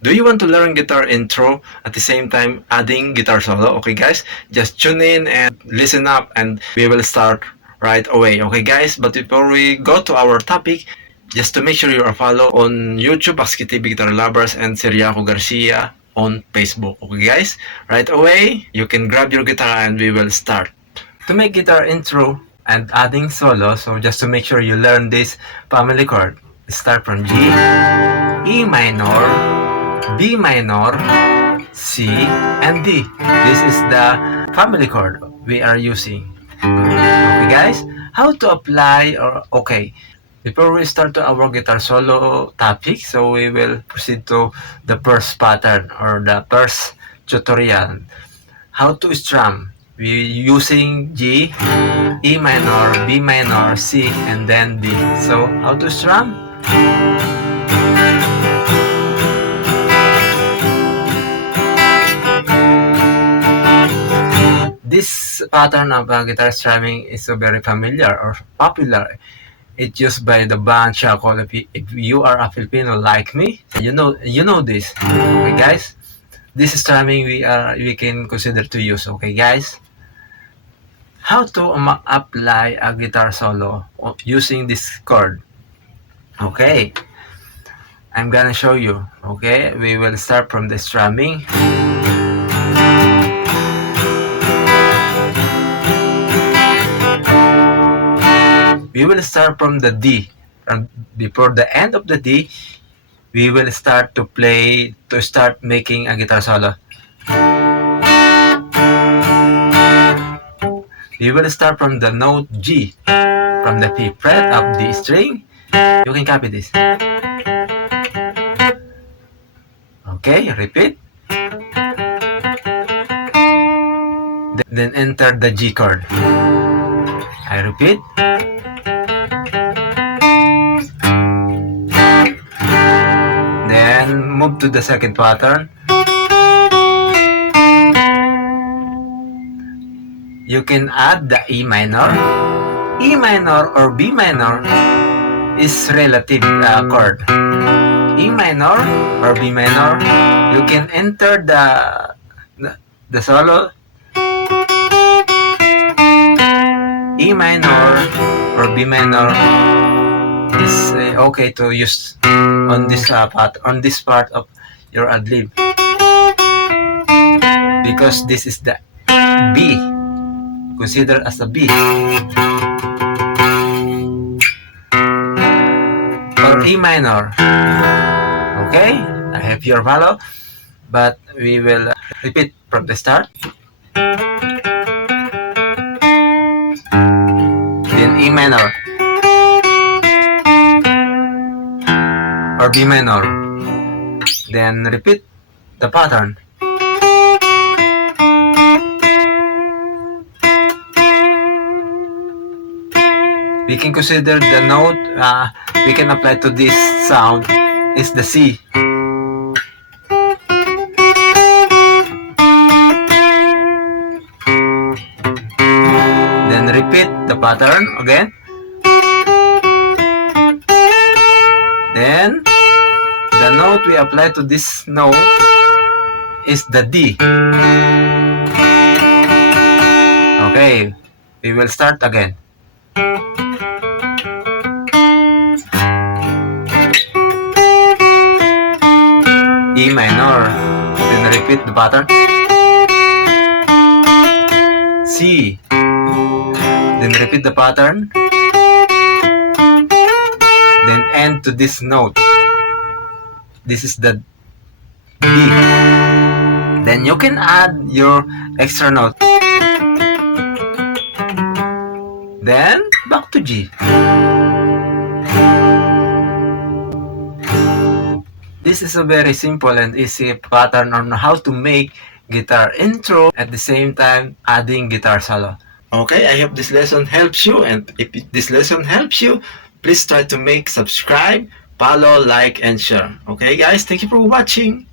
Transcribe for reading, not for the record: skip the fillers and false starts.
Do you want to learn guitar intro at the same time adding guitar solo? Okay guys, just tune in and listen up and we will start right away. Okay guys, but before we go to our topic, just to make sure you are follow on YouTube, axekeytv Guitar Lovers, and Seriaco Garcia on Facebook. Okay guys, right away, you can grab your guitar and we will start. To make guitar intro and adding solo, so just to make sure you learn this family chord, start from G, E minor, B minor, C, and D. This is the family chord we are using. Okay guys, how to apply before we start to our guitar solo topic, so we will proceed to the first pattern or the first tutorial. How to strum. We using G, E minor, B minor, C, and then D. So how to strum? This pattern of guitar strumming is so very familiar or popular. It's used by the band Chaco. If you are a Filipino like me, you know this. Okay, guys. This strumming we can consider to use. Okay, guys. How to apply a guitar solo using this chord? Okay, I'm gonna show you. Okay, we will start from the strumming. We will start from the D. Before the end of the D, we will start to start making a guitar solo. We will start from the note G, from the 5th fret of the string. You can copy this. Okay, repeat. Then enter the G chord. I repeat. Then move to the second pattern. You can add the E minor. E minor or B minor is relative chord. E minor or B minor, you can enter the solo. E minor or B minor is okay to use on this part of your ad-lib, because this is the B, considered as a B, or E minor. Okay, I hope you follow, but we will repeat from the start. Then E minor or B minor. Then repeat the pattern. We can consider the note we can apply to this sound is the C. Then repeat the pattern again. Then the note we apply to this note is the D. Okay, we will start again. E minor. Then repeat the pattern. C. Then repeat the pattern. Then end to this note. This is the D. Then you can add your extra note. Then back to G. This is a very simple and easy pattern on how to make guitar intro at the same time adding guitar solo. Okay, I hope this lesson helps you, and if this lesson helps you, please try to subscribe, follow, like, and share. Okay guys, thank you for watching.